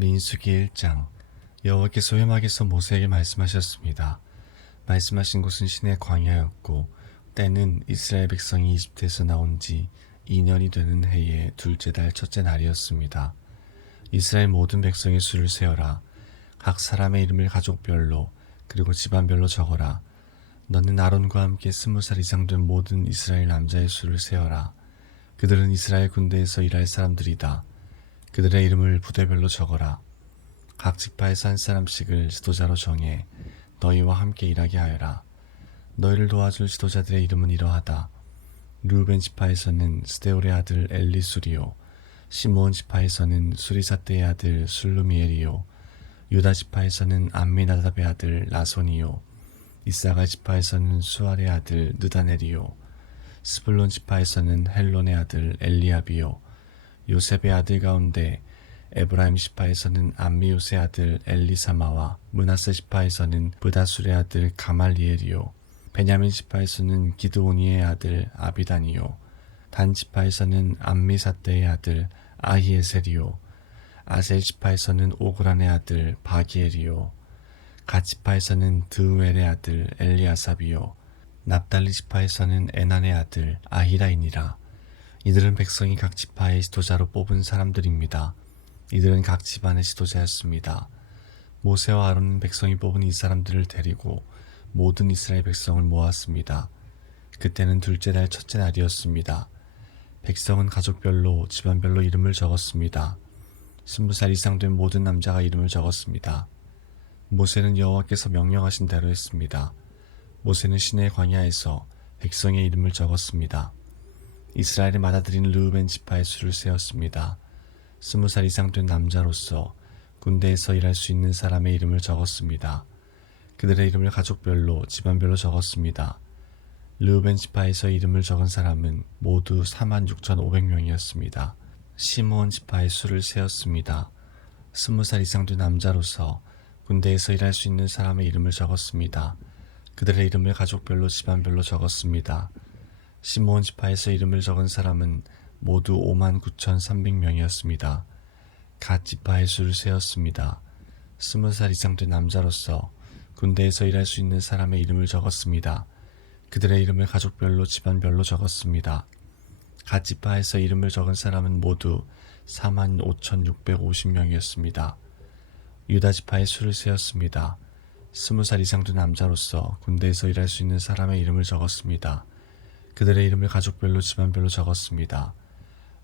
민수기 1장. 여호와께서 회막에서 모세에게 말씀하셨습니다. 말씀하신 곳은 시내 광야였고 때는 이스라엘 백성이 이집트에서 나온 지 2년이 되는 해의 둘째 달 첫째 날이었습니다. 이스라엘 모든 백성의 수를 세어라. 각 사람의 이름을 가족별로 그리고 집안별로 적어라. 너는 아론과 함께 20살 이상 된 모든 이스라엘 남자의 수를 세어라. 그들은 이스라엘 군대에서 일할 사람들이다. 그들의 이름을 부대별로 적어라. 각 지파에서 한 사람씩을 지도자로 정해 너희와 함께 일하게 하여라. 너희를 도와줄 지도자들의 이름은 이러하다. 르우벤 지파에서는 스데올의 아들 엘리수리요, 시므온 지파에서는 수리사떼의 아들 술루미엘이요, 유다 지파에서는 암미나답의 아들 나손이요, 이사갈 지파에서는 수알의 아들 느다넬이요, 스불론 지파에서는 헬론의 아들 엘리압이요, 요셉의 아들 가운데 에브라임 지파에서는 암미요스의 아들 엘리사마와 므낫세 지파에서는 브다술의 아들 가말리엘이요, 베냐민 지파에서는 기드오니의 아들 아비단이요, 단 지파에서는 암미사떼의 아들 아히에셀이요, 아셀 지파에서는 오그란의 아들 바기엘이요, 갓 지파에서는 드우엘의 아들 엘리아삽이요, 납달리 지파에서는 에난의 아들 아히라이니라. 이들은 백성이 각 지파의 지도자로 뽑은 사람들입니다. 이들은 각 집안의 지도자였습니다. 모세와 아론은 백성이 뽑은 이 사람들을 데리고 모든 이스라엘 백성을 모았습니다. 그때는 둘째 달 첫째 날이었습니다. 백성은 가족별로 집안별로 이름을 적었습니다. 20살 이상 된 모든 남자가 이름을 적었습니다. 모세는 여호와께서 명령하신 대로 했습니다. 모세는 시내 광야에서 백성의 이름을 적었습니다. 이스라엘이 받아들인 르우벤 지파의 수를 세었습니다. 20살 이상 된 남자로서 군대에서 일할 수 있는 사람의 이름을 적었습니다. 그들의 이름을 가족별로 집안별로 적었습니다. 르우벤 지파에서 이름을 적은 사람은 모두 46,500명이었습니다. 시므온 지파의 수를 세었습니다. 20살 이상 된 남자로서 군대에서 일할 수 있는 사람의 이름을 적었습니다. 그들의 이름을 가족별로 집안별로 적었습니다. 시므온 지파에서 이름을 적은 사람은 모두 59,300명이었습니다. 갓 지파의 수를 세었습니다. 20살 이상 된 남자로서 군대에서 일할 수 있는 사람의 이름을 적었습니다. 그들의 이름을 가족별로 집안별로 적었습니다. 갓 지파에서 이름을 적은 사람은 모두 45,650명이었습니다. 유다 지파의 수를 세었습니다. 20살 이상 된 남자로서 군대에서 일할 수 있는 사람의 이름을 적었습니다. 그들의 이름을 가족별로 집안별로 적었습니다.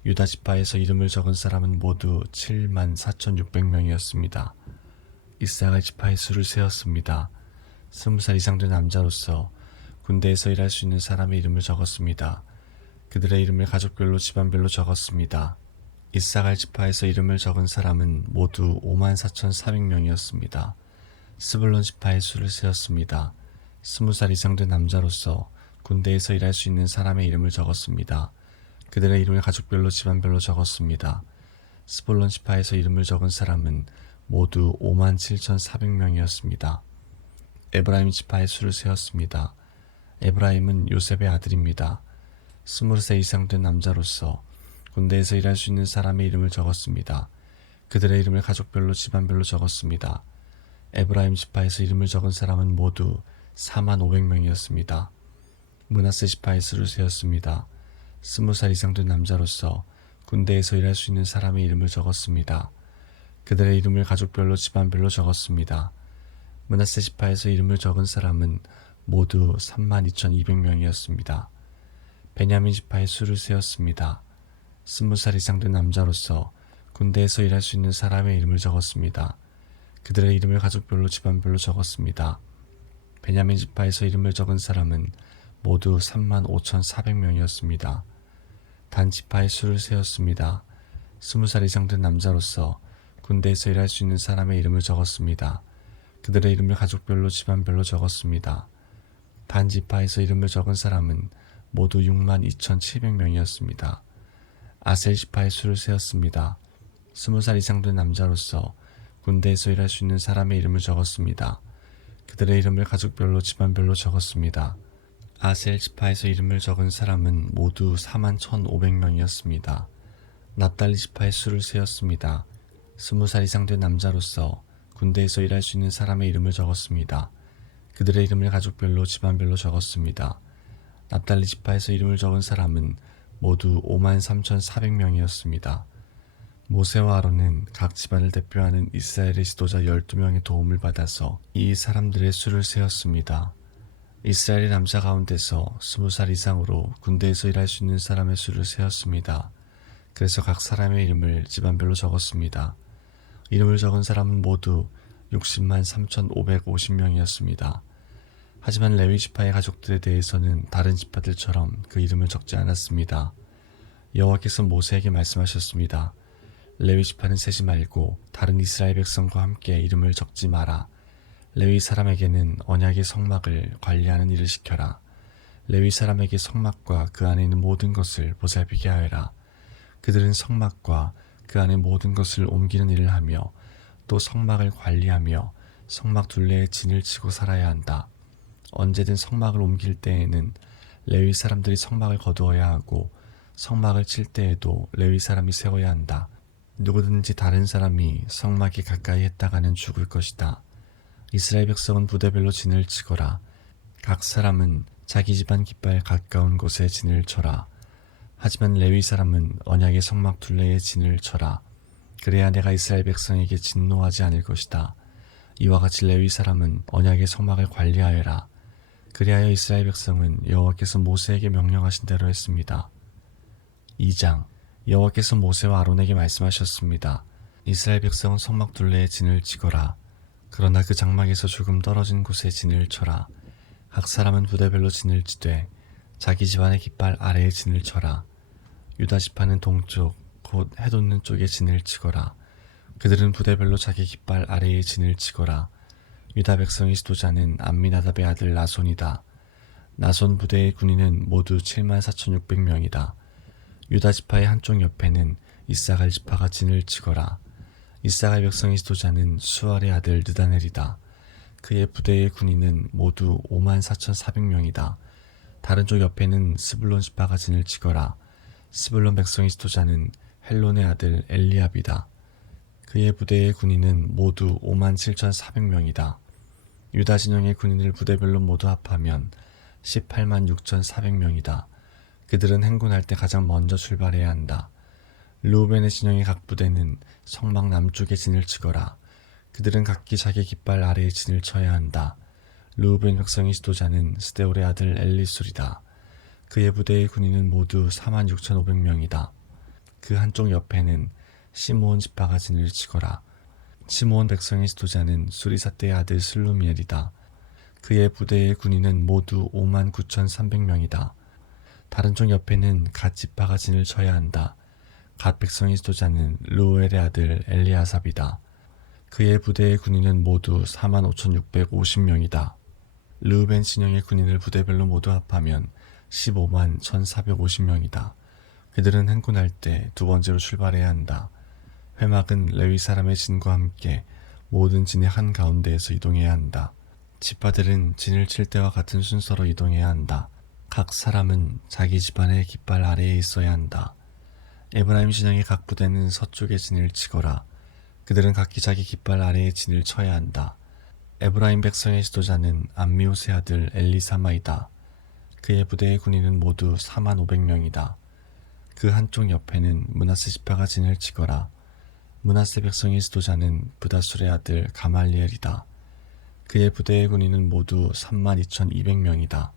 유다 지파에서 이름을 적은 사람은 모두 74,600명이었습니다. 이사갈 지파의 수를 세었습니다. 20살 이상 된 남자로서 군대에서 일할 수 있는 사람의 이름을 적었습니다. 그들의 이름을 가족별로 집안별로 적었습니다. 이사갈 지파에서 이름을 적은 사람은 모두 54,400명이었습니다. 스불론 지파의 수를 세었습니다. 20살 이상 된 남자로서 군대에서 일할 수 있는 사람의 이름을 적었습니다. 그들의 이름을 가족별로 집안별로 적었습니다. 스불론 지파에서 이름을 적은 사람은 모두 57,400명이었습니다. 에브라임 지파의 수를 세었습니다. 에브라임은 요셉의 아들입니다. 20세 이상 된 남자로서 군대에서 일할 수 있는 사람의 이름을 적었습니다. 그들의 이름을 가족별로 집안별로 적었습니다. 에브라임 지파에서 이름을 적은 사람은 모두 45,000명이었습니다. 므낫세 지파의 수를 세었습니다. 20살 이상 된 남자로서 군대에서 일할 수 있는 사람의 이름을 적었습니다. 그들의 이름을 가족별로 집안별로 적었습니다. 므낫세 지파에서 이름을 적은 사람은 모두 32,200명이었습니다. 베냐민 지파의 수를 세었습니다. 20살 이상 된 남자로서 군대에서 일할 수 있는 사람의 이름을 적었습니다. 그들의 이름을 가족별로 집안별로 적었습니다. 베냐민 지파에서 이름을 적은 사람은 모두 35,400명이었습니다. 단 지파의 수를 세었습니다. 20살 이상 된 남자로서 군대에서 일할 수 있는 사람의 이름을 적었습니다. 그들의 이름을 가족별로 집안별로 적었습니다. 단 지파에서 이름을 적은 사람은 모두 62,700명이었습니다. 아셀 지파의 수를 세었습니다. 20살 이상 된 남자로서 군대에서 일할 수 있는 사람의 이름을 적었습니다. 그들의 이름을 가족별로 집안별로 적었습니다. 아셀 지파에서 이름을 적은 사람은 모두 41,500명이었습니다. 납달리 지파의 수를 세었습니다. 20살 이상 된 남자로서 군대에서 일할 수 있는 사람의 이름을 적었습니다. 그들의 이름을 가족별로 집안별로 적었습니다. 납달리 지파에서 이름을 적은 사람은 모두 53,400명이었습니다. 모세와 아론은 각 집안을 대표하는 이스라엘의 지도자 12명의 도움을 받아서 이 사람들의 수를 세었습니다. 이스라엘의 남자 가운데서 20살 이상으로 군대에서 일할 수 있는 사람의 수를 세었습니다. 그래서 각 사람의 이름을 집안별로 적었습니다. 이름을 적은 사람은 모두 60만 3,550명이었습니다. 하지만 레위 지파의 가족들에 대해서는 다른 지파들처럼 그 이름을 적지 않았습니다. 여호와께서 모세에게 말씀하셨습니다. 레위 지파는 세지 말고 다른 이스라엘 백성과 함께 이름을 적지 마라. 레위 사람에게는 언약의 성막을 관리하는 일을 시켜라. 레위 사람에게 성막과 그 안에 있는 모든 것을 보살피게 하여라. 그들은 성막과 그 안에 모든 것을 옮기는 일을 하며 또 성막을 관리하며 성막 둘레에 진을 치고 살아야 한다. 언제든 성막을 옮길 때에는 레위 사람들이 성막을 거두어야 하고 성막을 칠 때에도 레위 사람이 세워야 한다. 누구든지 다른 사람이 성막에 가까이 했다가는 죽을 것이다. 이스라엘 백성은 부대별로 진을 치거라. 각 사람은 자기 집안 깃발 가까운 곳에 진을 쳐라. 하지만 레위 사람은 언약의 성막 둘레에 진을 쳐라. 그래야 내가 이스라엘 백성에게 진노하지 않을 것이다. 이와 같이 레위 사람은 언약의 성막을 관리하여라. 그리하여 이스라엘 백성은 여호와께서 모세에게 명령하신 대로 했습니다. 2장 여호와께서 모세와 아론에게 말씀하셨습니다. 이스라엘 백성은 성막 둘레에 진을 치거라. 그러나 그 장막에서 조금 떨어진 곳에 진을 쳐라. 각 사람은 부대별로 진을 치되 자기 집안의 깃발 아래에 진을 쳐라. 유다 지파는 동쪽 곧 해돋는 쪽에 진을 치거라. 그들은 부대별로 자기 깃발 아래에 진을 치거라. 유다 백성의 지도자는 암미나답의 아들 나손이다. 나손 부대의 군인은 모두 74,600명이다. 유다 지파의 한쪽 옆에는 이사갈 지파가 진을 치거라. 이사갈 백성의 지도자는 수알의 아들 느다넬이다. 그의 부대의 군인은 모두 54,400명이다. 다른 쪽 옆에는 스불론 지파가 진을 치거라. 스불론 백성의 지도자는 헬론의 아들 엘리압이다. 그의 부대의 군인은 모두 57,400명이다. 유다 진영의 군인을 부대별로 모두 합하면 18만 6,400명이다. 그들은 행군할 때 가장 먼저 출발해야 한다. 르우벤의 진영의 각 부대는 성막 남쪽에 진을 치거라. 그들은 각기 자기 깃발 아래에 진을 쳐야 한다. 르우벤 백성의 지도자는 스데올의 아들 엘리술이다. 그의 부대의 군인은 모두 46,500명이다. 그 한쪽 옆에는 시므온 지파가 진을 치거라. 시므온 백성의 지도자는 수리사떼의 아들 슬루미엘이다. 그의 부대의 군인은 모두 59,300명이다. 다른 쪽 옆에는 갓 지파가 진을 쳐야 한다. 갓 백성의 지도자는 르우엘의 아들 엘리아삽이다. 그의 부대의 군인은 모두 45,650명이다. 르우벤 진영의 군인을 부대별로 모두 합하면 15만 1,450명이다. 그들은 행군할 때 두 번째로 출발해야 한다. 회막은 레위 사람의 진과 함께 모든 진의 한가운데에서 이동해야 한다. 지파들은 진을 칠 때와 같은 순서로 이동해야 한다. 각 사람은 자기 집안의 깃발 아래에 있어야 한다. 에브라임 진영의 각 부대는 서쪽에 진을 치거라. 그들은 각기 자기 깃발 아래에 진을 쳐야 한다. 에브라임 백성의 지도자는 암미우스의 아들 엘리사마이다. 그의 부대의 군인은 모두 45,000명이다. 그 한쪽 옆에는 므낫세 지파가 진을 치거라. 므낫세 백성의 지도자는 브다술의 아들 가말리엘이다. 그의 부대의 군인은 모두 32,200명이다.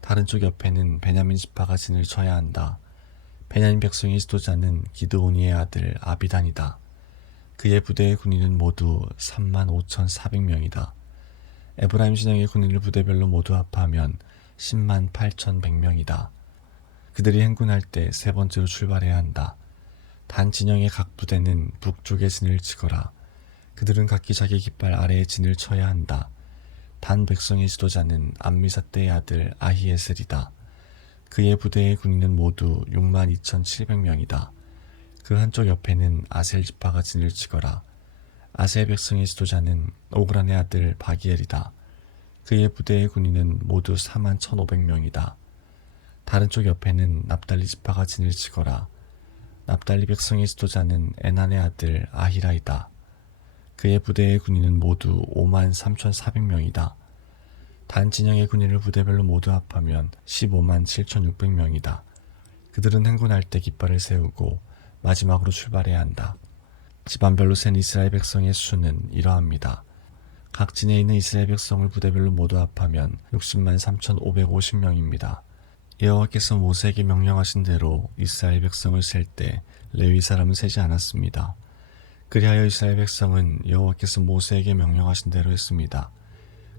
다른 쪽 옆에는 베냐민 지파가 진을 쳐야 한다. 베냐민 백성의 지도자는 기드오니의 아들 아비단이다. 그의 부대의 군인은 모두 35,400명이다. 에브라임 진영의 군인을 부대별로 모두 합하면 10만 8,100명이다. 그들이 행군할 때 세 번째로 출발해야 한다. 단 진영의 각 부대는 북쪽에 진을 치거라. 그들은 각기 자기 깃발 아래에 진을 쳐야 한다. 단 백성의 지도자는 암미사떼의 아들 아히에셀이다. 그의 부대의 군인은 모두 62,700명이다. 그 한쪽 옆에는 아셀 지파가 진을 치거라. 아셀 백성의 지도자는 오그란의 아들 바기엘이다. 그의 부대의 군인은 모두 41,500명이다. 다른 쪽 옆에는 납달리 지파가 진을 치거라. 납달리 백성의 지도자는 에난의 아들 아히라이다. 그의 부대의 군인은 모두 53,400명이다. 단 진영의 군인을 부대별로 모두 합하면 157,600명이다. 그들은 행군할 때 깃발을 세우고 마지막으로 출발해야 한다. 집안별로 센 이스라엘 백성의 수는 이러합니다. 각 진에 있는 이스라엘 백성을 부대별로 모두 합하면 603,550명입니다. 여호와께서 모세에게 명령하신 대로 이스라엘 백성을 셀 때 레위 사람은 세지 않았습니다. 그리하여 이스라엘 백성은 여호와께서 모세에게 명령하신 대로 했습니다.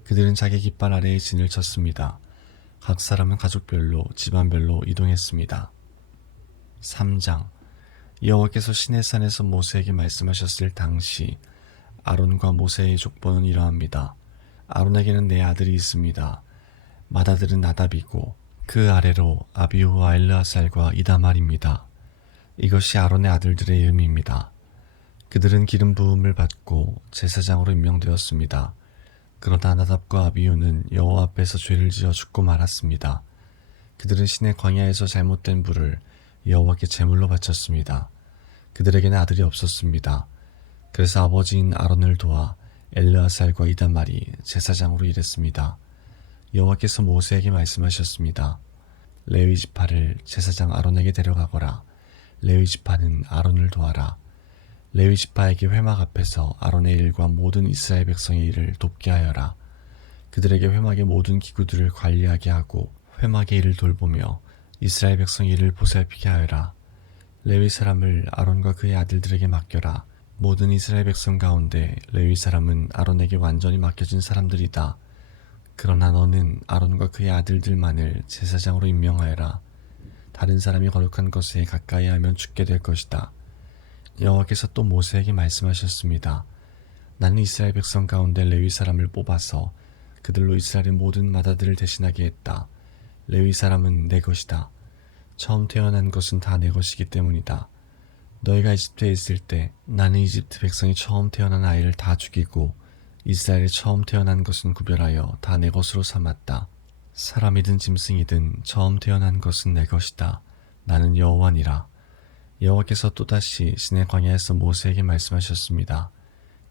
그들은 자기 깃발 아래에 진을 쳤습니다. 각 사람은 가족별로 집안별로 이동했습니다. 3장 여호와께서 시내산에서 모세에게 말씀하셨을 당시 아론과 모세의 족보는 이러합니다. 아론에게는 네 아들이 있습니다. 맏아들은 나답이고 그 아래로 아비후와 엘르아살과 이다말입니다. 이것이 아론의 아들들의 이름입니다. 그들은 기름 부음을 받고 제사장으로 임명되었습니다. 그러나 나답과 아비후는 여호와 앞에서 죄를 지어 죽고 말았습니다. 그들은 시내 광야에서 잘못된 불을 여호와께 제물로 바쳤습니다. 그들에게는 아들이 없었습니다. 그래서 아버지인 아론을 도와 엘르아살과 이다말이 제사장으로 일했습니다. 여호와께서 모세에게 말씀하셨습니다. 레위 지파를 제사장 아론에게 데려가거라. 레위 지파는 아론을 도와라. 레위 지파에게 회막 앞에서 아론의 일과 모든 이스라엘 백성의 일을 돕게 하여라. 그들에게 회막의 모든 기구들을 관리하게 하고 회막의 일을 돌보며 이스라엘 백성의 일을 보살피게 하여라. 레위 사람을 아론과 그의 아들들에게 맡겨라. 모든 이스라엘 백성 가운데 레위 사람은 아론에게 완전히 맡겨진 사람들이다. 그러나 너는 아론과 그의 아들들만을 제사장으로 임명하여라. 다른 사람이 거룩한 것에 가까이 하면 죽게 될 것이다. 여호와께서 또 모세에게 말씀하셨습니다. 나는 이스라엘 백성 가운데 레위 사람을 뽑아서 그들로 이스라엘의 모든 맏아들을 대신하게 했다. 레위 사람은 내 것이다. 처음 태어난 것은 다 내 것이기 때문이다. 너희가 이집트에 있을 때 나는 이집트 백성이 처음 태어난 아이를 다 죽이고 이스라엘에 처음 태어난 것은 구별하여 다 내 것으로 삼았다. 사람이든 짐승이든 처음 태어난 것은 내 것이다. 나는 여호와니라. 여호와께서 또다시 시내 광야에서 모세에게 말씀하셨습니다.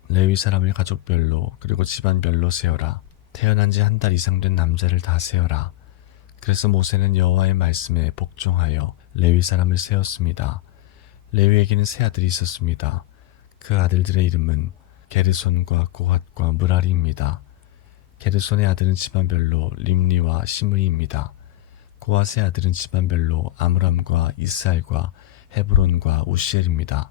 레위 사람을 가족별로 그리고 집안별로 세어라. 태어난 지 한 달 이상 된 남자를 다 세어라. 그래서 모세는 여호와의 말씀에 복종하여 레위 사람을 세웠습니다. 레위에게는 세 아들이 있었습니다. 그 아들들의 이름은 게르손과 고핫과 무라리입니다. 게르손의 아들은 집안별로 림리와 시므이입니다. 고핫의 아들은 집안별로 아므람과 이스알과 헤브론과 우시엘입니다.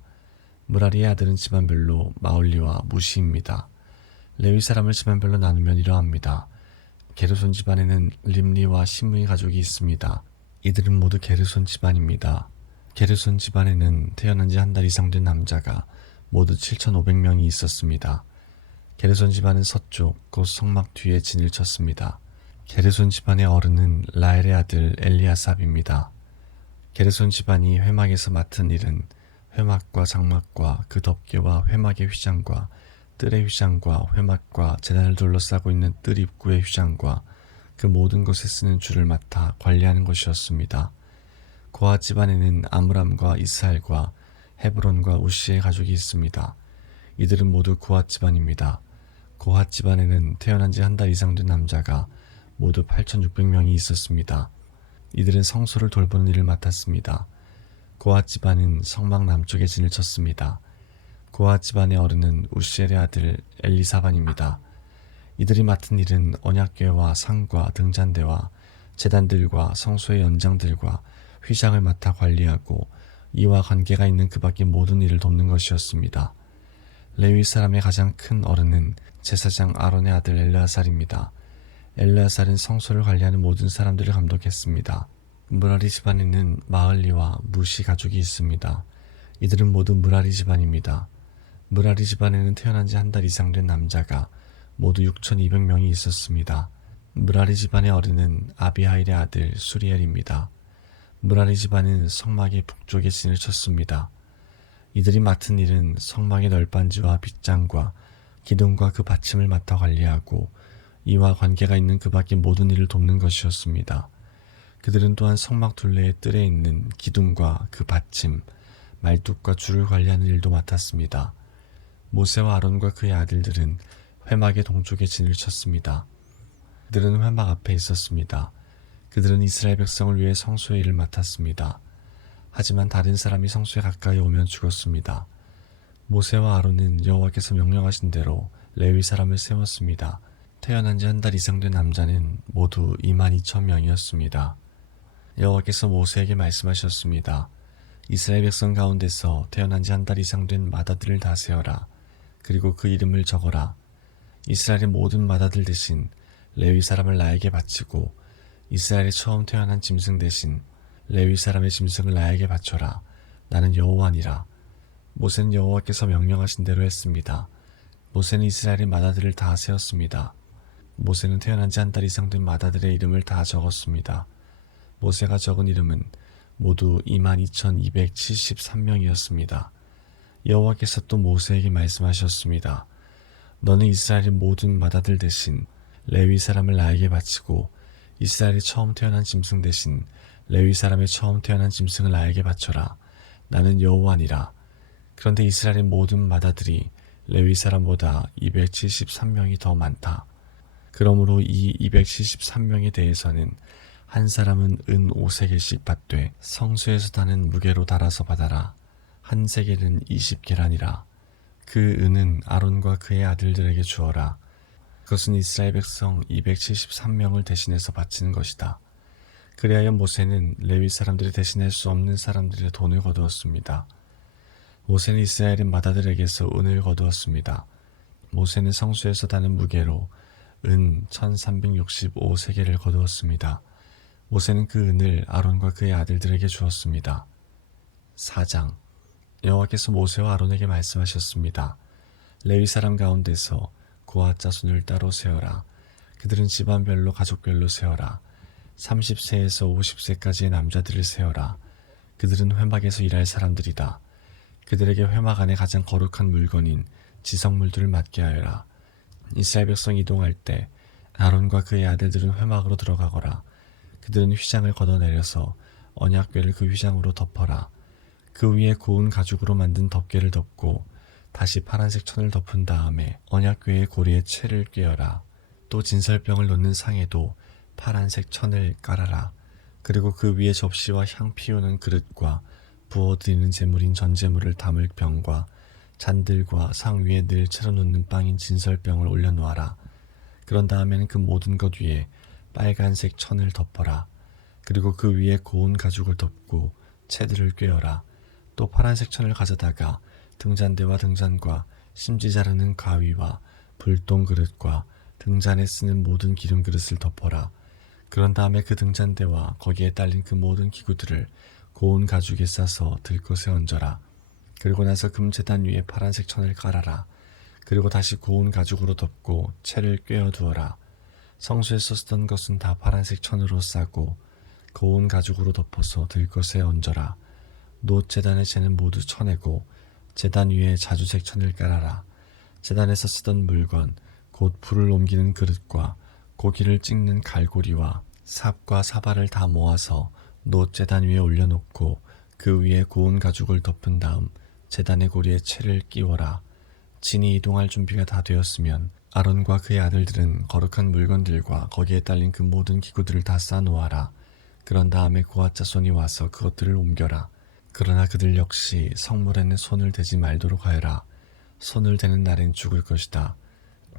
무라리의 아들은 집안별로 마올리와 무시입니다. 레위 사람을 집안별로 나누면 이러합니다. 게르손 집안에는 림리와 시므이 가족이 있습니다. 이들은 모두 게르손 집안입니다. 게르손 집안에는 태어난 지 한 달 이상 된 남자가 모두 7,500명이 있었습니다. 게르손 집안은 서쪽 곧 성막 뒤에 진을 쳤습니다. 게르손 집안의 어른은 라엘의 아들 엘리아삽입니다. 게르손 집안이 회막에서 맡은 일은 회막과 장막과 그 덮개와 회막의 휘장과 뜰의 휘장과 회막과 제단을 둘러싸고 있는 뜰 입구의 휘장과 그 모든 것에 쓰는 줄을 맡아 관리하는 것이었습니다. 고핫 집안에는 아므람과 이스알과 헤브론과 우시의 가족이 있습니다. 이들은 모두 고핫 집안입니다. 고핫 집안에는 태어난 지 한 달 이상 된 남자가 모두 8,600명이 있었습니다. 이들은 성소를 돌보는 일을 맡았습니다. 고핫 집안은 성막 남쪽에 진을 쳤습니다. 고핫 집안의 어른은 우시엘의 아들 엘리사반입니다. 이들이 맡은 일은 언약궤와 상과 등잔대와 제단들과 성소의 연장들과 휘장을 맡아 관리하고 이와 관계가 있는 그 밖의 모든 일을 돕는 것이었습니다. 레위 사람의 가장 큰 어른은 제사장 아론의 아들 엘르아살입니다. 엘르아살은 성소를 관리하는 모든 사람들을 감독했습니다. 무라리 집안에는 마을리와 무시 가족이 있습니다. 이들은 모두 무라리 집안입니다. 무라리 집안에는 태어난 지 한 달 이상 된 남자가 모두 6,200명이 있었습니다. 무라리 집안의 어른은 아비하일의 아들 수리엘입니다. 무라리 집안은 성막의 북쪽에 진을 쳤습니다. 이들이 맡은 일은 성막의 널빤지와 빗장과 기둥과 그 받침을 맡아 관리하고 이와 관계가 있는 그 밖의 모든 일을 돕는 것이었습니다. 그들은 또한 성막 둘레의 뜰에 있는 기둥과 그 받침, 말뚝과 줄을 관리하는 일도 맡았습니다. 모세와 아론과 그의 아들들은 회막의 동쪽에 진을 쳤습니다. 그들은 회막 앞에 있었습니다. 그들은 이스라엘 백성을 위해 성소의 일을 맡았습니다. 하지만 다른 사람이 성소에 가까이 오면 죽었습니다. 모세와 아론은 여호와께서 명령하신 대로 레위 사람을 세웠습니다. 태어난 지 한 달 이상 된 남자는 모두 22,000명이었습니다. 여호와께서 모세에게 말씀하셨습니다. 이스라엘 백성 가운데서 태어난 지 한 달 이상 된 맏아들을 다 세어라. 그리고 그 이름을 적어라. 이스라엘의 모든 맏아들 대신 레위 사람을 나에게 바치고 이스라엘에 처음 태어난 짐승 대신 레위 사람의 짐승을 나에게 바쳐라. 나는 여호와니라. 모세는 여호와께서 명령하신 대로 했습니다. 모세는 이스라엘의 맏아들을 다 세웠습니다. 모세는 태어난 지 한 달 이상 된 맏아들의 이름을 다 적었습니다. 모세가 적은 이름은 모두 22,273명이었습니다. 여호와께서 또 모세에게 말씀하셨습니다. 너는 이스라엘의 모든 맏아들 대신 레위 사람을 나에게 바치고 이스라엘의 처음 태어난 짐승 대신 레위 사람의 처음 태어난 짐승을 나에게 바쳐라. 나는 여호와니라. 그런데 이스라엘의 모든 맏아들이 레위 사람보다 273명이 더 많다. 그러므로 이 273명에 대해서는 한 사람은 은 5세겔씩 받되 성소에서 다는 무게로 달아서 받아라. 한 세겔은 20계란이라. 그 은은 아론과 그의 아들들에게 주어라. 그것은 이스라엘 백성 273명을 대신해서 바치는 것이다. 그리하여 모세는 레위 사람들이 대신할 수 없는 사람들의 돈을 거두었습니다. 모세는 이스라엘의 맏아들에게서 은을 거두었습니다. 모세는 성소에서 다는 무게로 은 1365세겔을 거두었습니다. 모세는 그 은을 아론과 그의 아들들에게 주었습니다. 4장. 여호와께서 모세와 아론에게 말씀하셨습니다. 레위 사람 가운데서 고핫 자손을 따로 세어라. 그들은 집안별로 가족별로 세어라. 30세에서 50세까지의 남자들을 세어라. 그들은 회막에서 일할 사람들이다. 그들에게 회막 안에 가장 거룩한 물건인 지성물들을 맡게 하여라. 이스라엘 백성이 이동할 때 아론과 그의 아들들은 회막으로 들어가거라. 그들은 휘장을 걷어내려서 언약궤를 그 휘장으로 덮어라. 그 위에 고운 가죽으로 만든 덮개를 덮고 다시 파란색 천을 덮은 다음에 언약궤의 고리에 채를 꿰어라. 또 진설병을 놓는 상에도 파란색 천을 깔아라. 그리고 그 위에 접시와 향 피우는 그릇과 부어드리는 제물인 전제물을 담을 병과 잔들과 상 위에 늘 채로 놓는 빵인 진설병을 올려놓아라. 그런 다음에는 그 모든 것 위에 빨간색 천을 덮어라. 그리고 그 위에 고운 가죽을 덮고 채들을 꿰어라. 또 파란색 천을 가져다가 등잔대와 등잔과 심지 자르는 가위와 불똥 그릇과 등잔에 쓰는 모든 기름 그릇을 덮어라. 그런 다음에 그 등잔대와 거기에 딸린 그 모든 기구들을 고운 가죽에 싸서 들것에 얹어라. 그리고 나서 금제단 위에 파란색 천을 깔아라. 그리고 다시 고운 가죽으로 덮고 채를 꿰어 두어라. 성소에서 쓰던 것은 다 파란색 천으로 싸고 고운 가죽으로 덮어서 들것에 얹어라. 놋 제단의 채는 모두 쳐내고 제단 위에 자주색 천을 깔아라. 제단에서 쓰던 물건 곧 불을 옮기는 그릇과 고기를 찍는 갈고리와 삽과 사발을 다 모아서 놋 제단 위에 올려놓고 그 위에 고운 가죽을 덮은 다음 제단의 고리에 채를 끼워라. 진이 이동할 준비가 다 되었으면 아론과 그의 아들들은 거룩한 물건들과 거기에 딸린 그 모든 기구들을 다 쌓아놓아라. 그런 다음에 고핫 자손이 와서 그것들을 옮겨라. 그러나 그들 역시 성물에는 손을 대지 말도록 하여라. 손을 대는 날엔 죽을 것이다.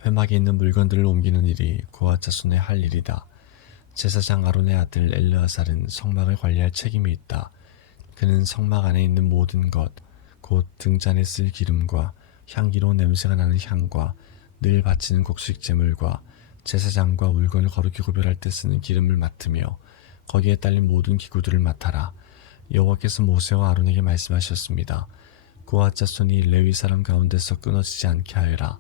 회막에 있는 물건들을 옮기는 일이 고핫 자손의 할 일이다. 제사장 아론의 아들 엘르아살은 성막을 관리할 책임이 있다. 그는 성막 안에 있는 모든 것, 곧 등잔에 쓸 기름과 향기로운 냄새가 나는 향과 늘 바치는 곡식 제물과 제사장과 물건을 거룩히 구별할 때 쓰는 기름을 맡으며 거기에 딸린 모든 기구들을 맡아라. 여호와께서 모세와 아론에게 말씀하셨습니다. 고핫 자손이 레위 사람 가운데서 끊어지지 않게 하여라.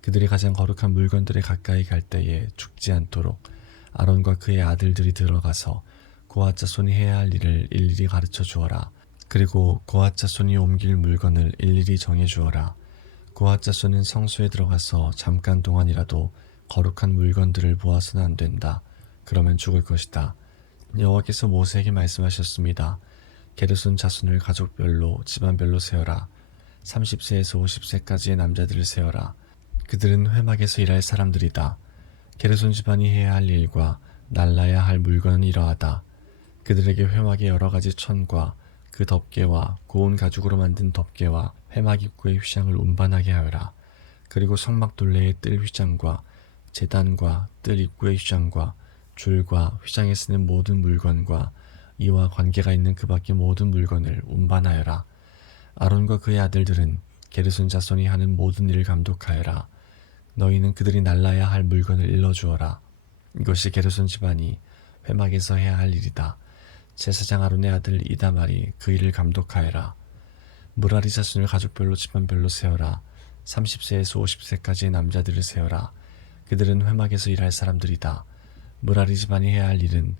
그들이 가장 거룩한 물건들에 가까이 갈 때에 죽지 않도록 아론과 그의 아들들이 들어가서 고핫 자손이 해야 할 일을 일일이 가르쳐 주어라. 그리고 고핫 자손이 옮길 물건을 일일이 정해 주어라. 고핫 자손은 성소에 들어가서 잠깐 동안이라도 거룩한 물건들을 보아서는 안 된다. 그러면 죽을 것이다. 여호와께서 모세에게 말씀하셨습니다. 게르손 자손을 가족별로 집안별로 세어라. 30세에서 50세까지의 남자들을 세어라. 그들은 회막에서 일할 사람들이다. 게르손 집안이 해야 할 일과 날라야 할 물건은 이러하다. 그들에게 회막의 여러 가지 천과 그 덮개와 고운 가죽으로 만든 덮개와 회막 입구의 휘장을 운반하게 하여라. 그리고 성막 둘레의 뜰 휘장과 제단과 뜰 입구의 휘장과 줄과 휘장에 쓰는 모든 물건과 이와 관계가 있는 그 밖의 모든 물건을 운반하여라. 아론과 그의 아들들은 게르손 자손이 하는 모든 일을 감독하여라. 너희는 그들이 날라야 할 물건을 일러주어라. 이것이 게르손 집안이 회막에서 해야 할 일이다. 제사장 아론의 아들 이다말이 그 일을 감독하여라. 무라리 자손을 가족별로 집안별로 세어라. 30세에서 50세까지의 남자들을 세어라. 그들은 회막에서 일할 사람들이다. 무라리 집안이 해야 할 일은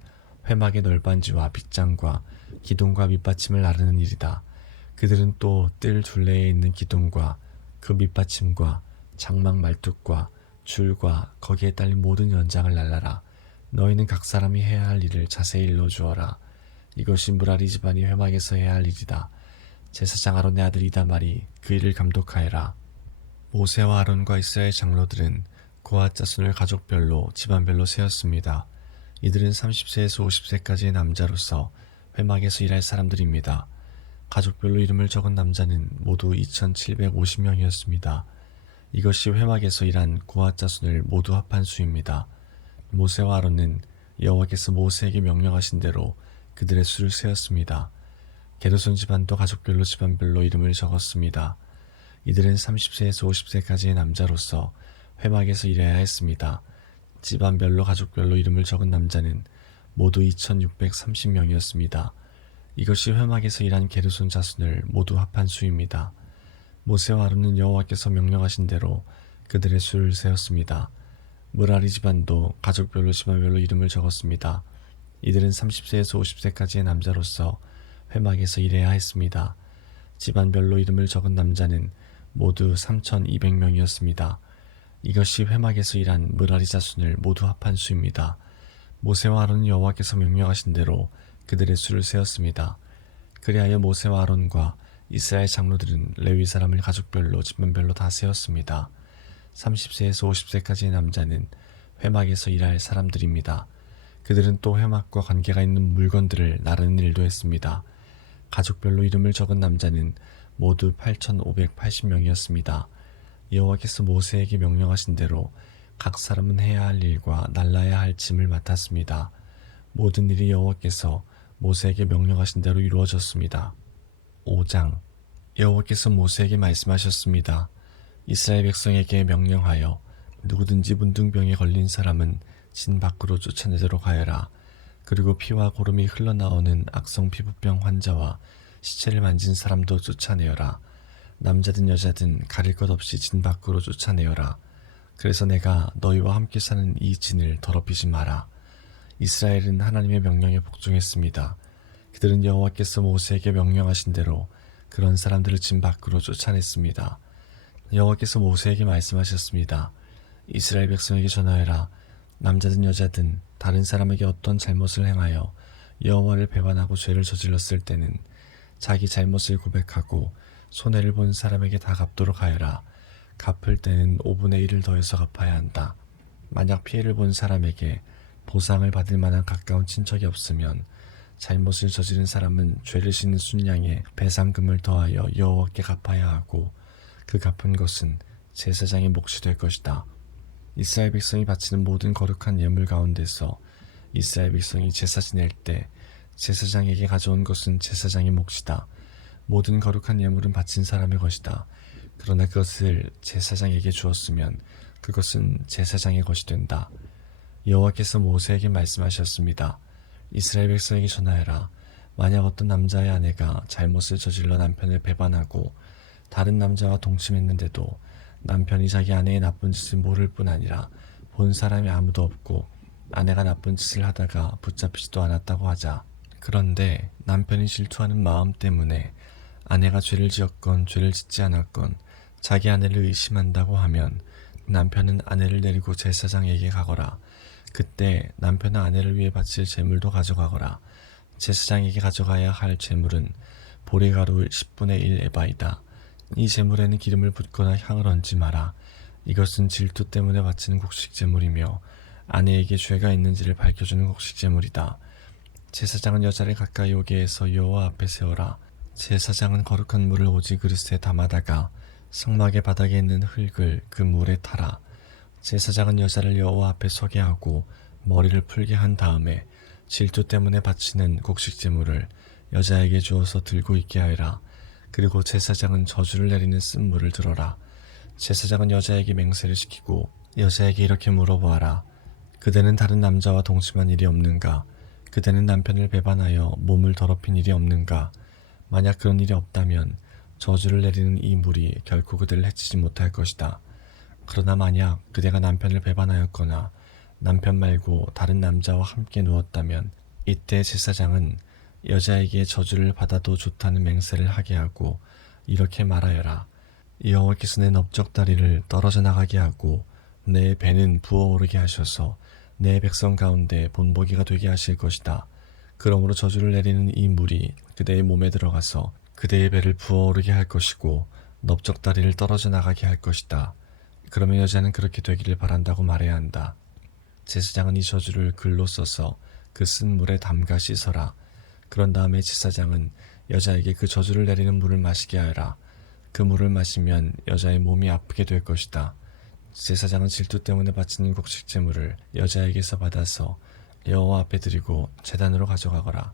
회막의 널빤지와 빗장과 기둥과 밑받침을 나르는 일이다. 그들은 또 뜰 둘레에 있는 기둥과 그 밑받침과 장막 말뚝과 줄과 거기에 딸린 모든 연장을 날라라. 너희는 각 사람이 해야 할 일을 자세히 일러주어라. 이것이 무라리 집안이 회막에서 해야 할 일이다. 제사장 아론의 아들 이다말이 그 일을 감독하여라. 모세와 아론과 이스라엘 장로들은 고핫 자손을 가족별로 집안별로 세웠습니다. 이들은 30세에서 50세까지의 남자로서 회막에서 일할 사람들입니다. 가족별로 이름을 적은 남자는 모두 2750명이었습니다. 이것이 회막에서 일한 고핫 자손을 모두 합한 수입니다. 모세와 아론은 여호와께서 모세에게 명령하신 대로 그들의 수를 세었습니다. 게르손 집안도 가족별로 집안별로 이름을 적었습니다. 이들은 30세에서 50세까지의 남자로서 회막에서 일해야 했습니다. 집안별로 가족별로 이름을 적은 남자는 모두 2630명이었습니다. 이것이 회막에서 일한 게르손 자손을 모두 합한 수입니다. 모세와 아론은 여호와께서 명령하신 대로 그들의 수를 세었습니다. 무라리 집안도 가족별로 집안별로 이름을 적었습니다. 이들은 30세에서 50세까지의 남자로서 회막에서 일해야 했습니다. 집안별로 이름을 적은 남자는 모두 3200명이었습니다. 이것이 회막에서 일한 무라리 자손을 모두 합한 수입니다. 모세와 아론은 여호와께서 명령하신 대로 그들의 수를 세었습니다. 그리하여 모세와 아론과 이스라엘 장로들은 레위 사람을 가족별로 집안별로 다 세웠습니다. 30세에서 50세까지의 남자는 회막에서 일할 사람들입니다. 그들은 또 회막과 관계가 있는 물건들을 나르는 일도 했습니다. 가족별로 이름을 적은 남자는 모두 8580명이었습니다. 여호와께서 모세에게 명령하신 대로 각 사람은 해야 할 일과 날라야 할 짐을 맡았습니다. 모든 일이 여호와께서 모세에게 명령하신 대로 이루어졌습니다. 5장. 여호와께서 모세에게 말씀하셨습니다. 이스라엘 백성에게 명령하여 누구든지 문둥병에 걸린 사람은 진 밖으로 쫓아내도록 하여라. 그리고 피와 고름이 흘러나오는 악성 피부병 환자와 시체를 만진 사람도 쫓아내어라. 남자든 여자든 가릴 것 없이 진 밖으로 쫓아내어라. 그래서 내가 너희와 함께 사는 이 진을 더럽히지 마라. 이스라엘은 하나님의 명령에 복종했습니다. 그들은 여호와께서 모세에게 명령하신 대로 그런 사람들을 진 밖으로 쫓아냈습니다. 여호와께서 모세에게 말씀하셨습니다. 이스라엘 백성에게 전하여라. 남자든 여자든 다른 사람에게 어떤 잘못을 행하여 여호와를 배반하고 죄를 저질렀을 때는 자기 잘못을 고백하고 손해를 본 사람에게 다 갚도록 하여라. 갚을 때는 5분의 1을 더해서 갚아야 한다. 만약 피해를 본 사람에게 보상을 받을 만한 가까운 친척이 없으면 잘못을 저지른 사람은 죄를 씻는 순양의 배상금을 더하여 여호와께 갚아야 하고 그 갚은 것은 제사장의 몫이 될 것이다. 이스라엘 백성이 바치는 모든 거룩한 예물 가운데서 이스라엘 백성이 제사 지낼 때 제사장에게 가져온 것은 제사장의 몫이다. 모든 거룩한 예물은 바친 사람의 것이다. 그러나 그것을 제사장에게 주었으면 그것은 제사장의 것이 된다. 여호와께서 모세에게 말씀하셨습니다. 이스라엘 백성에게 전하여라. 만약 어떤 남자의 아내가 잘못을 저질러 남편을 배반하고 다른 남자와 동침했는데도 남편이 자기 아내의 나쁜 짓을 모를 뿐 아니라 본 사람이 아무도 없고 아내가 나쁜 짓을 하다가 붙잡히지도 않았다고 하자. 그런데 남편이 질투하는 마음 때문에 아내가 죄를 지었건 죄를 짓지 않았건 자기 아내를 의심한다고 하면 남편은 아내를 데리고 제사장에게 가거라. 그때 남편은 아내를 위해 바칠 제물도 가져가거라. 제사장에게 가져가야 할 제물은 보리가루 10분의 1 에바이다. 이 제물에는 기름을 붓거나 향을 얹지 마라. 이것은 질투 때문에 바치는 곡식 제물이며 아내에게 죄가 있는지를 밝혀주는 곡식 제물이다. 제사장은 여자를 가까이 오게 해서 여호와 앞에 세워라. 제사장은 거룩한 물을 오지 그릇에 담아다가 성막의 바닥에 있는 흙을 그 물에 타라. 제사장은 여자를 여호와 앞에 서게 하고 머리를 풀게 한 다음에 질투 때문에 바치는 곡식 제물을 여자에게 주어서 들고 있게 하여라. 그리고 제사장은 저주를 내리는 쓴물을 들어라. 제사장은 여자에게 맹세를 시키고 여자에게 이렇게 물어보아라. 그대는 다른 남자와 동침한 일이 없는가? 그대는 남편을 배반하여 몸을 더럽힌 일이 없는가? 만약 그런 일이 없다면 저주를 내리는 이 물이 결코 그대를 해치지 못할 것이다. 그러나 만약 그대가 남편을 배반하였거나 남편 말고 다른 남자와 함께 누웠다면 이때 제사장은 여자에게 저주를 받아도 좋다는 맹세를 하게 하고 이렇게 말하여라. 여호와께서 내 넓적다리를 떨어져 나가게 하고 내 배는 부어오르게 하셔서 내 백성 가운데 본보기가 되게 하실 것이다. 그러므로 저주를 내리는 이 물이 그대의 몸에 들어가서 그대의 배를 부어오르게 할 것이고 넓적다리를 떨어져 나가게 할 것이다. 그러면 여자는 그렇게 되기를 바란다고 말해야 한다. 제사장은 이 저주를 글로 써서 그 쓴 물에 담가 씻어라. 그런 다음에 제사장은 여자에게 그 저주를 내리는 물을 마시게 하여라. 그 물을 마시면 여자의 몸이 아프게 될 것이다. 제사장은 질투 때문에 바치는 곡식 제물을 여자에게서 받아서 여호와 앞에 드리고 제단으로 가져가거라.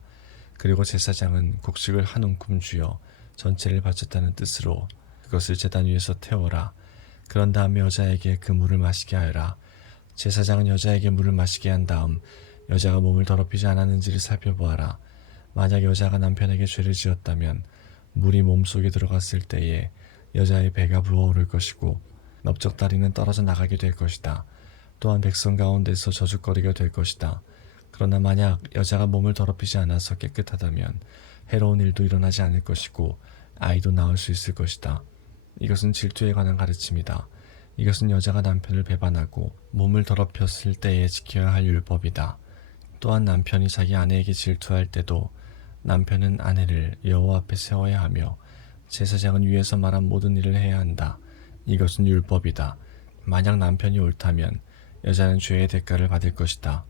그리고 제사장은 곡식을 한 움큼 쥐어 전체를 바쳤다는 뜻으로 그것을 제단 위에서 태워라. 그런 다음에 여자에게 그 물을 마시게 하여라. 제사장은 여자에게 물을 마시게 한 다음 여자가 몸을 더럽히지 않았는지를 살펴보아라. 만약 여자가 남편에게 죄를 지었다면 물이 몸속에 들어갔을 때에 여자의 배가 부어오를 것이고 넓적다리는 떨어져 나가게 될 것이다. 또한 백성 가운데서 저주거리가 될 것이다. 그러나 만약 여자가 몸을 더럽히지 않아서 깨끗하다면 해로운 일도 일어나지 않을 것이고 아이도 낳을 수 있을 것이다. 이것은 질투에 관한 가르침이다. 이것은 여자가 남편을 배반하고 몸을 더럽혔을 때에 지켜야 할 율법이다. 또한 남편이 자기 아내에게 질투할 때도 남편은 아내를 여호와 앞에 세워야 하며 제사장은 위에서 말한 모든 일을 해야 한다. 이것은 율법이다. 만약 남편이 옳다면 여자는 죄의 대가를 받을 것이다.